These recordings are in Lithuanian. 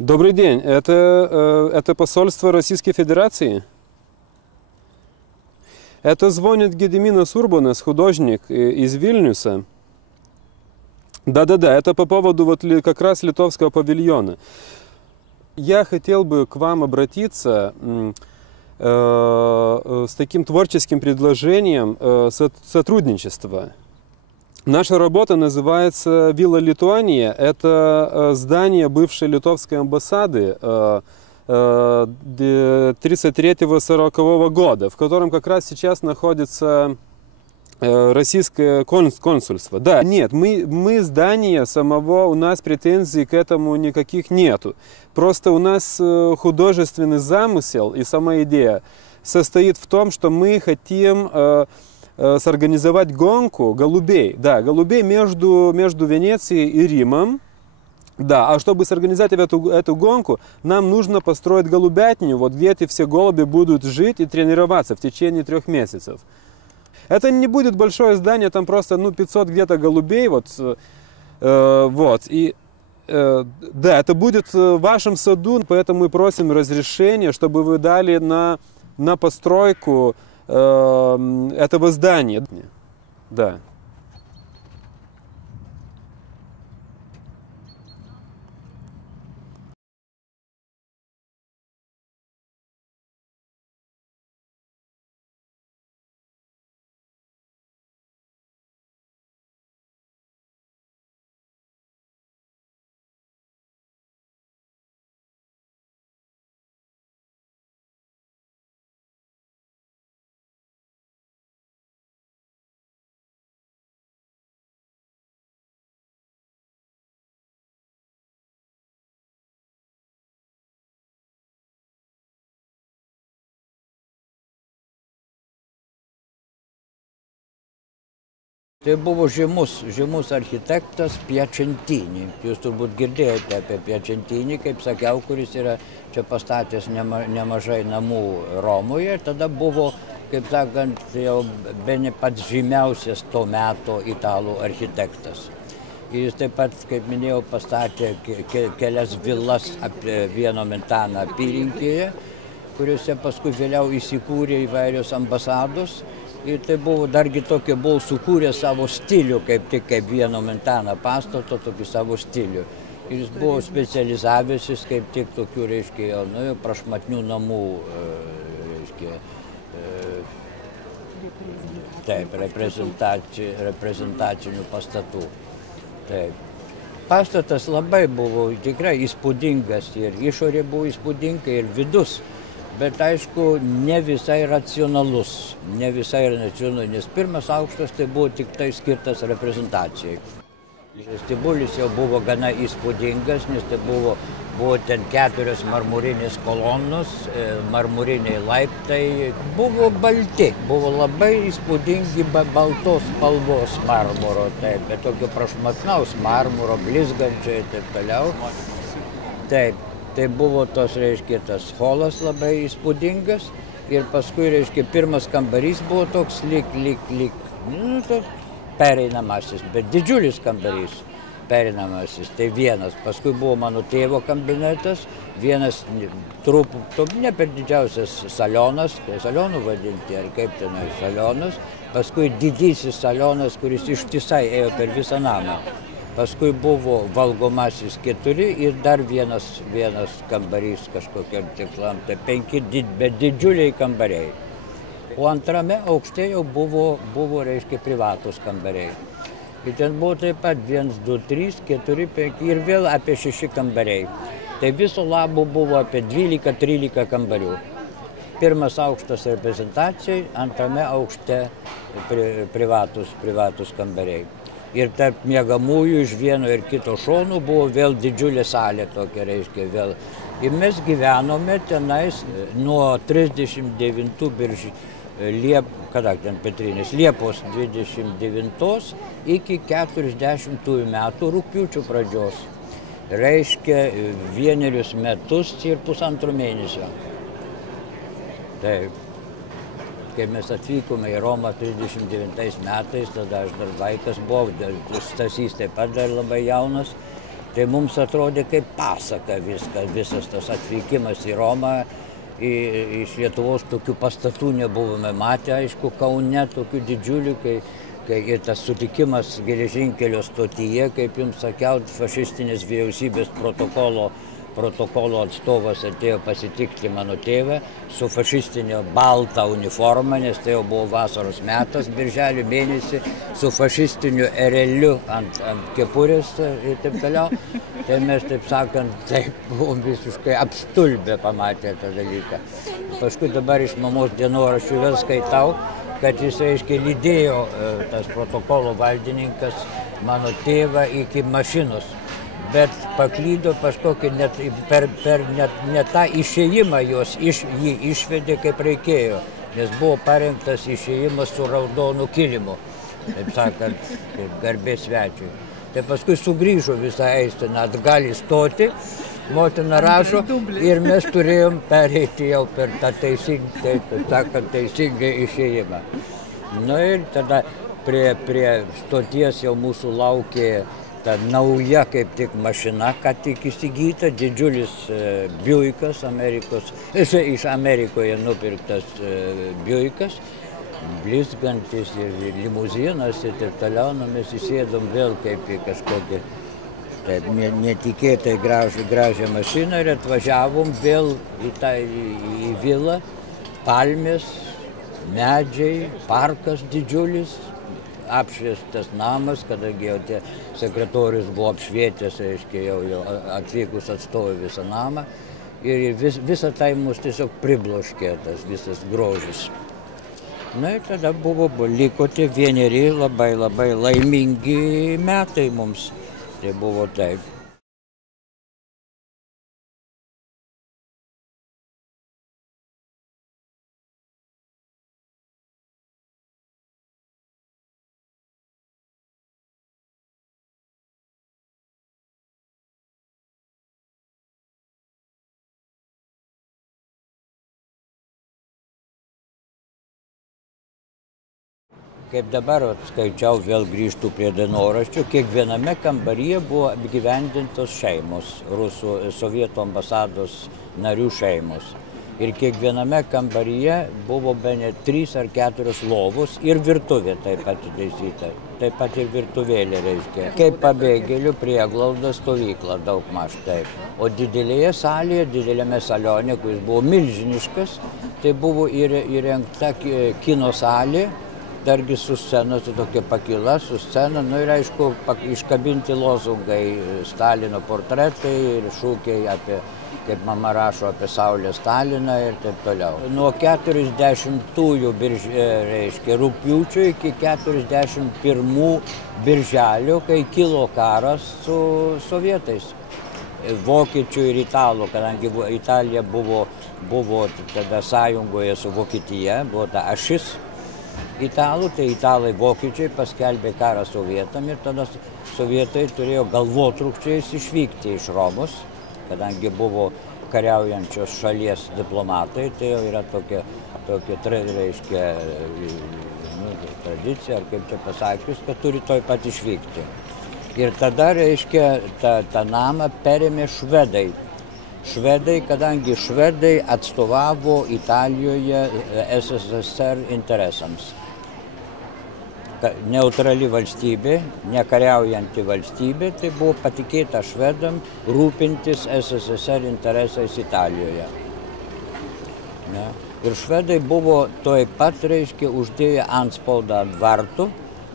Добрый день. Это посольство Российской Федерации? Это звонит Гедиминас Урбанас, художник из Вильнюса. Да-да-да, это по поводу вот как раз литовского павильона. Я хотел бы к вам обратиться с таким творческим предложением сотрудничества. Наша работа называется «Вилла Литуания». Это здание бывшей литовской амбассады 1933-1940 года, в котором как раз сейчас находится российское консульство. Да, нет, мы здания самого, у нас претензий к этому никаких нету. Просто у нас художественный замысел и сама идея состоит в том, что мы хотим сорганизовать гонку голубей. Да, голубей между Венецией и Римом. Да, а чтобы сорганизовать эту гонку, нам нужно построить голубятню, вот где эти все голуби будут жить и тренироваться в течение 3 месяцев. Это не будет большое здание, там просто 500 где-то голубей, да, это будет в вашем саду, поэтому мы просим разрешения, чтобы вы дали на постройку этого здания. Да. Tai buvo žymus architektas Piacentini. Jūs turbūt girdėjote apie Piacentini, kaip sakiau, kuris yra čia pastatęs nemažai namų Romoje. Tada buvo, kaip sakant, jau bene pats žymiausias to meto italų architektas. Jis taip pat, kaip minėjau, pastatė kelias vilas apie Vieno Mentano apylinkėje, kuriuose paskui vėliau įsikūrė įvairios ambasados. Ir tai buvo dargi tokia, buvo sukūrę savo stilių, kaip Vieno Mentano pastato, tokį savo stilių. Ir jis buvo specializavęsis kaip tik tokių, reiškia, prašmatnių namų, reiškia, taip, reprezentacinių pastatų. Taip. Pastatas labai buvo tikrai įspūdingas ir išorė buvo įspūdinga ir vidus. Bet aišku, ne visai racionalus, nes pirmas aukštas tai buvo tik tai skirtas reprezentacijai. Vestibulis jau buvo gana įspūdingas, nes tai buvo ten 4 marmurinės kolonos, marmuriniai laiptai, buvo balti, buvo labai įspūdingi baltos spalvos marmuro, taip, bet tokio prašmatnaus marmuro, blizgančio ir taip toliau. Taip. Tai buvo tos, reiškia, tas holas labai įspūdingas ir paskui, reiškia, pirmas kambarys buvo toks lyg, pereinamasis, bet didžiulis kambarys pereinamasis, tai vienas. Paskui buvo mano tėvo kabinetas, vienas ne per didžiausias salionas, salionų vadinti, ar kaip tenai salionas, paskui didysis salionas, kuris ištisai ėjo per visą namą. Paskui buvo valgomasis 4 ir dar vienas kambarys kažkokiam tikslam, tai 5 bet didžiuliai kambariai. O antrame aukšte jau buvo, reiškia, privatus kambariai. Ir ten buvo taip pat 1, 2, 3, 4, 5 ir vėl apie 6 kambariai. Tai viso labo buvo apie 12-13 kambarių. Pirmas aukštas reprezentacijai, antrame aukšte privatus kambariai. Ir tarp miegamųjų iš vieno ir kito šonų buvo vėl didžiulė salė tokia, reiškia, vėl. Ir mes gyvenome tenais nuo 39 Liepos 29 iki 40 metų rugpjūčio pradžios. Reiškia 1 metus ir 1,5 mėnesio. Taip. Kai mes atvykome į Romą 39 metais, tada aš dar vaikas buvau, Stasys taip pat dar labai jaunas. Tai mums atrodė kaip pasaka visas tas atvykimas į Romą. Iš Lietuvos tokių pastatų nebuvome matę, aišku, Kaune tokių didžiulių, kai ir tas sutikimas geležinkelio stotyje, kaip jums sakiau, fašistinės vyriausybės protokolo atstovas atėjo pasitikti mano tėvą su fašistinio balta uniforma, nes tai jau buvo vasaros metas, birželio mėnesį, su fašistiniu ereliu ant kepurės ir taip toliau. Tai mes, taip sakant, taip buvom visiškai apstulbę pamatę tą dalyką. Paskui dabar iš mamos dienoraščių vėl skaitau, kad jis, aiškiai, lydėjo tas protokolo valdininkas mano tėvą iki mašinos. Bet paklydo kažkokį ne tą išėjimą jį išvedė kaip reikėjo, nes buvo parengtas išėjimas su raudonu kilimu, taip sakant, kaip garbės svečiui. Tai paskui sugrįžo visą eiseną atgal į stotį, motina rašo ir mes turėjom pereiti jau per tą teisingą išėjimą. Na ir tada prie stoties jau mūsų laukė ta nauja kaip tik mašina, ką tik įsigyta, didžiulis Buickas, iš Amerikoje nupirktas Buickas, blizgantis ir limuzinas ir taip toliau. Mes įsėdom vėl kaip į kažkokį netikėtai gražią mašiną ir atvažiavom vėl į vilą, palmės, medžiai, parkas didžiulis, apšviestas namas, kadangi jau tie sekretorius buvo apšvietęs, reiškia, jau atvykus atstovai visą namą. Ir visą tai mus tiesiog pribloškė tas visas grožis. Na ir tada liko tie vieneri labai laimingi metai mums. Tai buvo taip. Kaip dabar skaičiau, vėl grįžtų prie dienoraščių, kiekviename kambaryje buvo apgyvendintos šeimos, Sovietų ambasados narių šeimos. Ir kiekviename kambaryje buvo bene 3 ar 4 lovos ir virtuvė taip pat įtaisyta. Taip pat ir virtuvėlė, reiškia. Kaip pabėgėlių prieglauda stovykla daugmaž taip. O didelėje salėje, dideliame salione, kuris buvo milžiniškas, tai buvo įrengta kino salė, dargi su scena, su tokia pakyla, su scena, nu ir aišku, iškabinti lozungai, Stalino portretai ir šūkiai apie, kaip mama rašo, apie Saulę Staliną ir taip toliau. Nuo 40-ųjų rugpjūčio iki 41 birželio, kai kilo karas su sovietais, vokiečių ir italų, kadangi Italija buvo tada sąjungoje su Vokietija, buvo ta ašis italų, tai italai vokiečiai paskelbė karą sovietam ir tada sovietai turėjo galvotrūkčiais išvykti iš Romos, kadangi buvo kariaujančios šalies diplomatai, tai jau yra tokia reiškia, tradicija, ar kaip čia pasakius, kad turi toj pat išvykti. Ir tada, reiškia, tą namą perėmė švedai. Švedai, kadangi švedai atstovavo Italijoje SSSR interesams. Neutrali valstybė, nekariaujanti valstybė, tai buvo patikėta švedam rūpintis SSSR interesais Italijoje. Ir švedai buvo toj pat, reiškia, uždėję antspaudą ant vartų,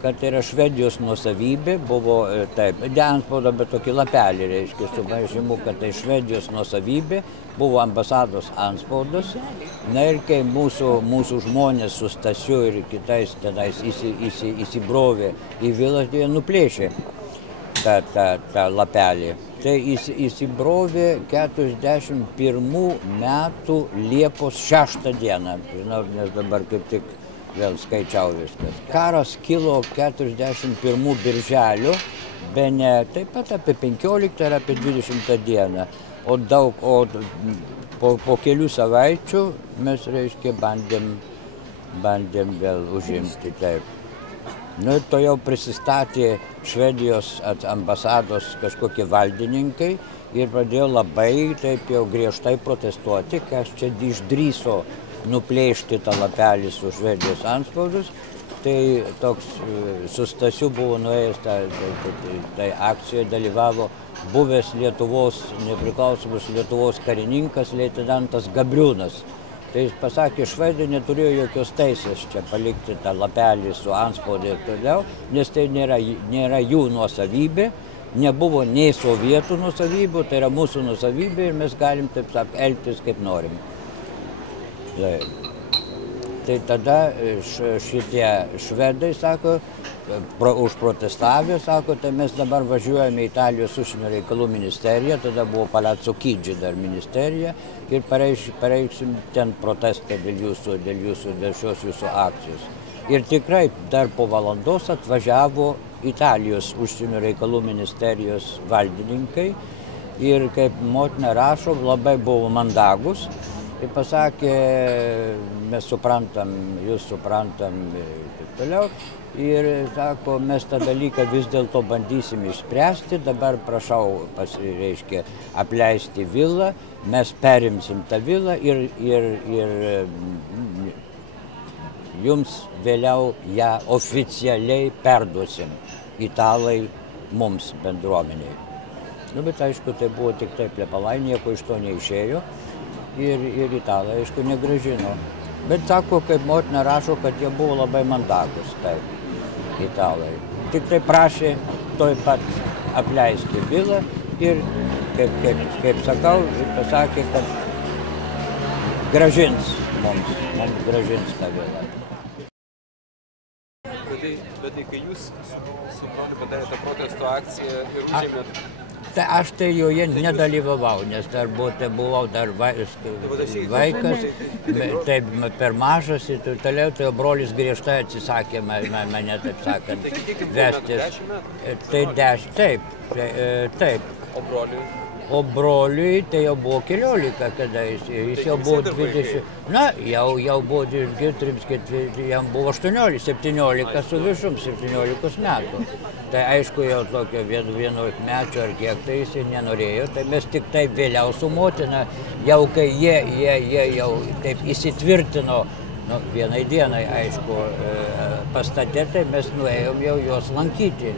kad tai yra Švedijos nuosavybė, buvo taip, ne antspaudą, bet tokį lapelį, reiškia, su pažymu, kad tai Švedijos nuosavybė, buvo ambasados antspaudas. Na ir kai mūsų žmonės su Stasiu ir kitais tenais įsibrovė į vilą, jie nuplėšė tą lapelį. Tai įsibrovė 41 metų Liepos 6 dieną, žinau, nes dabar kaip tik vėl skaičiau viskas. Karas kilo 41 birželio, bene taip pat apie 15 ar apie 20 dieną. O po kelių savaičių mes, reiškia, bandėm vėl užimti taip. Nu, to jau prisistatė Švedijos ambasados kažkokie valdininkai ir pradėjo labai taip jau griežtai protestuoti, kas čia išdrįso nuplėšti tą lapelį su Švedijos anspaudus. Tai toks su Stasiu buvo nuėjęs, tai akcijoje dalyvavo buvęs nepriklausomos Lietuvos karininkas leitenantas Gabriūnas. Tai jis pasakė, švedai neturėjo jokios teisės čia palikti tą lapelį su anspaudai ir toliau, nes tai nėra jų nuosavybė, nebuvo nei sovietų nuosavybių, tai yra mūsų nuosavybė ir mes galim, taip sakant, elgtis kaip norim. Tai tada šitie švedai, sako, užprotestavę, sako, tai mes dabar važiuojame į Italijos užsienio reikalų ministeriją, tada buvo Palazzo Chigi dar ministerija ir pareiksim ten protestą dėl šios jūsų akcijos. Ir tikrai dar po valandos atvažiavo Italijos užsienio reikalų ministerijos valdininkai ir, kaip motina rašo, labai buvo mandagus. Ir pasakė, mes suprantam, jūs suprantam ir taip toliau. Ir sako, mes tą dalyką vis dėlto bandysim išspręsti, dabar prašau, reiškia, apleisti vilą, mes perimsim tą vilą ir jums vėliau ją oficialiai perduosim, italai mums bendruomeniai. Nu, bet aišku, tai buvo tik taip plepalai, nieko iš to neišėjo. Ir italai, aišku, negrąžino. Bet sako, kaip motina rašo, kad jie buvo labai mandagus, taip, italai. Tik tai prašė toj pat apleisti vilą ir, kaip sakau, pasakė, kad gražins mums gražins tą vilą. Bet kai jūs su broliu padarėte protesto akciją ir užėmėt... Tai aš tai joje nedalyvavau, nes dar buvau dar vaikas, taip per mažas ir toliau, tai brolis griežtai atsisakė mane, taip sakant, vestis. Tai 10, taip. O broliui? O broliui tai jau buvo 14, kada jis jau buvo 20, na, jau buvo 24, jam buvo 18, 17 su viršum, 17 metų. Tai aišku, jau tokio 11 mečio ar kiek tai jis nenorėjo, tai mes tik taip vėliau su motina, jau kai jie jau taip įsitvirtino, nu, vienai dienai, aišku, pastate, tai mes nuėjom jau juos lankyti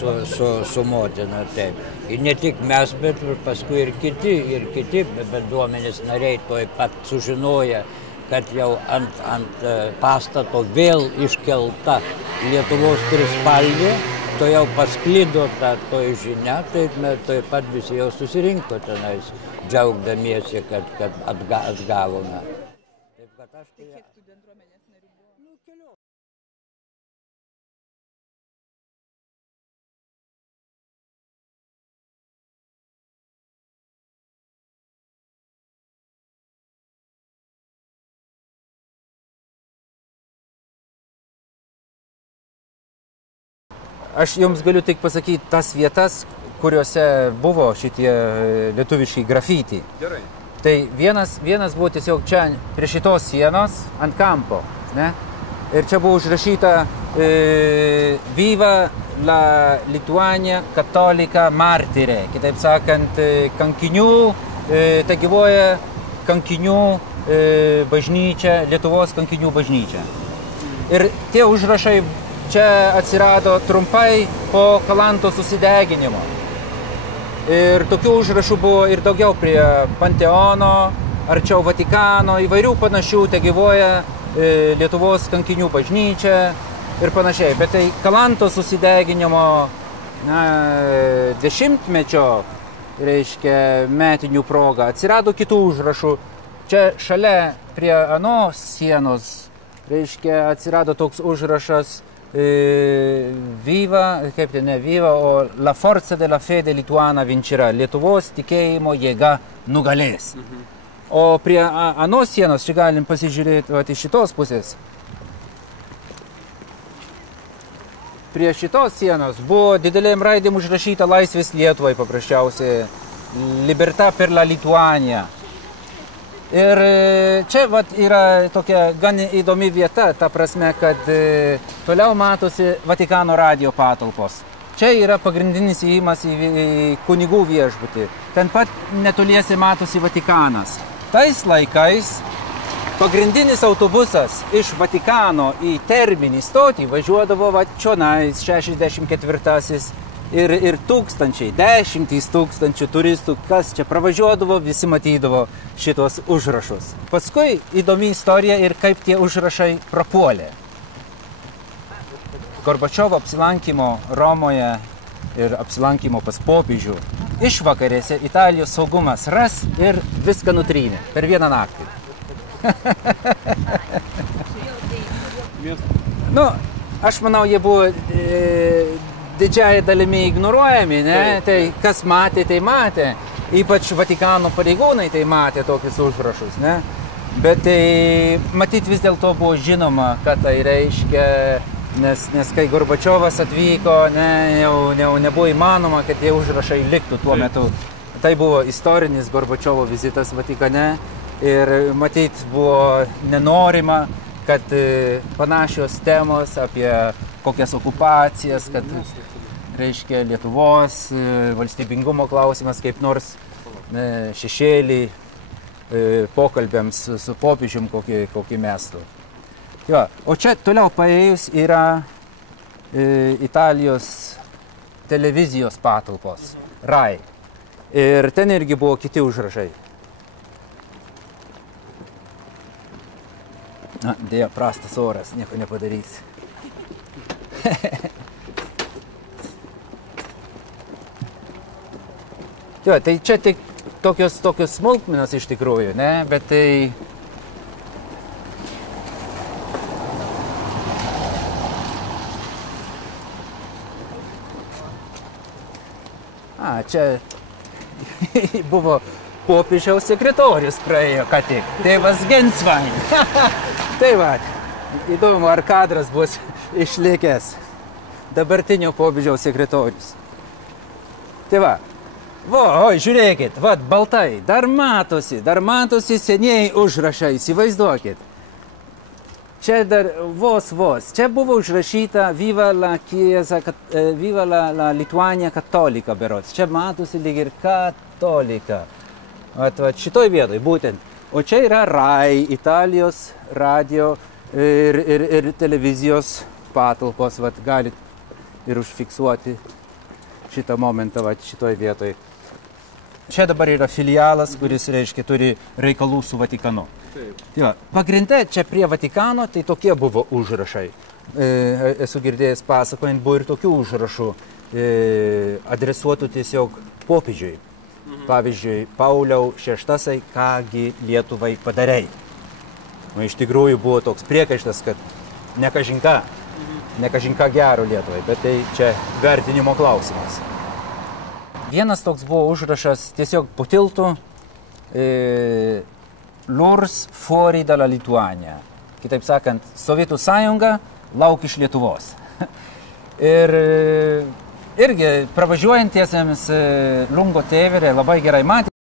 su motina, taip. Ir ne tik mes, bet paskui ir kiti bendruomenės nariai toj pat sužinoja, kad jau ant pastato vėl iškelta Lietuvos trispalvė, to jau pasklido to žinia, tai toj pat visi jau susirinko tenais, džiaugdamiesi, kad atgavome. Tai kiek tų bendruomenės narių buvo? Aš jums galiu tik pasakyti tas vietas, kuriuose buvo šitie lietuviški grafiti. Gerai. Tai vienas buvo tiesiog čia prie šitos sienos ant kampo, ne? Ir čia buvo užrašyta Viva la Lituania Cattolica Martire. Kitaip sakant, kankinių, tai gyvoja kankinių bažnyčia, Lietuvos kankinių bažnyčia. Ir tie užrašai čia atsirado trumpai po Kalantos susideginimo. Ir tokių užrašų buvo ir daugiau prie Panteono, arčiau Vatikano, įvairių panašių, te gyvoja Lietuvos kankinių bažnyčia ir panašiai. Bet tai Kalantos susideginimo 10-mečio, reiškia, metinių proga atsirado kitų užrašų. Čia šalia prie anos sienos, reiškia, atsirado toks užrašas Viva, kaip tai ne Viva, o La forza della fede lituana vincerà, Lietuvos tikėjimo jėga nugalės. O prie anos sienos, čia galim pasižiūrėti iš šitos pusės. Prie šitos sienos buvo didelėm raidėm užrašyta laisvės Lietuvai paprasčiausiai, Libertà per la Lituania. Ir čia vat, yra tokia gan įdomi vieta, ta prasme, kad toliau matosi Vatikano radijo patalpos. Čia yra pagrindinis įėjimas į kunigų viešbutį. Ten pat netoliese matosi Vatikanas. Tais laikais pagrindinis autobusas iš Vatikano į Terminį stotį važiuodavo va čionais 64-asis ir tūkstančiai, 10 tūkstančių turistų, kas čia pravažiuodavo, visi matydavo šitos užrašus. Paskui įdomi istorija ir kaip tie užrašai prapuolė. Gorbačiovo apsilankimo Romoje ir apsilankimo pas popiežių išvakarėse Italijos saugumas ras ir viską nutrynė per vieną naktį. Nu, aš manau, jie buvo didžiąją dalimi ignoruojami, ne? Tai kas matė, tai matė. Ypač Vatikano pareigūnai tai matė tokius užrašus, ne? Bet tai matyt vis dėlto buvo žinoma, kad tai reiškia, nes kai Gorbačiovas atvyko, jau nebuvo įmanoma, kad tie užrašai liktų tuo metu. Tai buvo istorinis Gorbačiovo vizitas Vatikane ir matyt buvo nenorima, kad panašios temos apie kokias okupacijas, kad reiškia Lietuvos valstybingumo klausimas kaip nors šešėlį pokalbėms su popiežium kokį mestų. Jo, o čia toliau paėjus yra Italijos televizijos patalpos, RAI. Ir ten irgi buvo kiti užrašai. Na, dėja, prastas oras, nieko nepadarys. Jo, tai čia tik tokios smulkmenos iš tikrųjų, ne, bet tai... Čia buvo popiežiaus sekretorius praėjo ką tik, tėvas Gensvain. Tai va, įdomu, ar kadras bus išlikęs dabartinio popiežiaus sekretorius. Tai va, oi, žiūrėkit, va, baltai, dar matosi seniai užrašai, įsivaizduokit. Čia dar vos, čia buvo užrašyta Viva la Lituania Cattolica berods. Čia matosi lyg ir katolika. Vat šitoj vietoj būtent. O čia yra RAI, Italijos radio ir televizijos patalpos. Vat galit ir užfiksuoti šitą momentą vat šitoj vietoj. Čia dabar yra filialas, kuris, reiškia, turi reikalų su Vatikanu. Tai pagrinde čia prie Vatikano tai tokie buvo užrašai. Esu girdėjęs pasakojant, buvo ir tokių užrašų adresuotų tiesiog popiežiui. Pavyzdžiui, Pauliau VI, kągi Lietuvai padarei. Iš tikrųjų buvo toks priekaištas, kad ne kažinka gero Lietuvai, bet tai čia vertinimo klausimas. Vienas toks buvo užrašas tiesiog po tiltu L'URSS fuori dalla Lituania. Kitaip sakant, Sovietų sąjunga lauk iš Lietuvos. Ir irgi pravažiuojantiesiems Lungo Tėverė labai gerai matė.